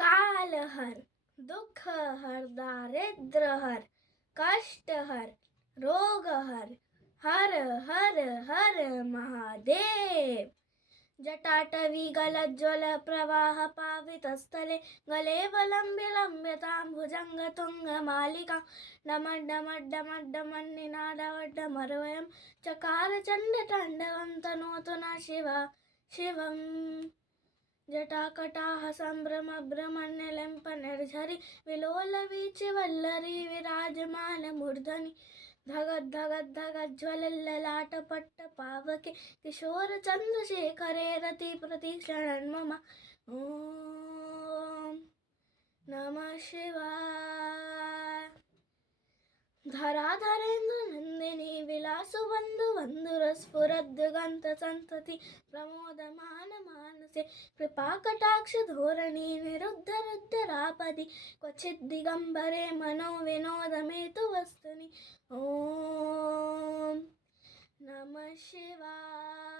काल हर, दुख हर, दारिद्र हर, कष्ट हर, रोग हर, हर हर हर महादेव। जटाटवी गलज्ज्वल प्रवाह पावितस्थले गलेवलम्ब्य भुजङ्गतुङ्गमालिका डमड्डमड्डमड्डमन्निनादवड्डमरवयं चकार चण्डताण्डवं तनोतु न शिवम्। जटाकटाह सम्भ्रमभ्रमण्यलिम्पनिर्झरि विलोलवीचिवल्लरी विराजमानमूर्धनि धगद्धगद्धगज्ज्वलल्ललाटपट्टपावके किशोरचन्द्रशेखरे रतिप्रतिक्षणन् मम। ॐ नमः शिवाय। धराधरेन्द्र नन्दिनी विलासुबन्धु बन्धुरस्फुरद्दिगन्तसन्तति प्रमोदमान मानसे कृपाकटाक्ष धोरणी निरुद्धरुद्धरापदि क्वचिद् दिगम्बरे मनो विनोदमेतु वस्तुनि। ॐ नमः शिवाय।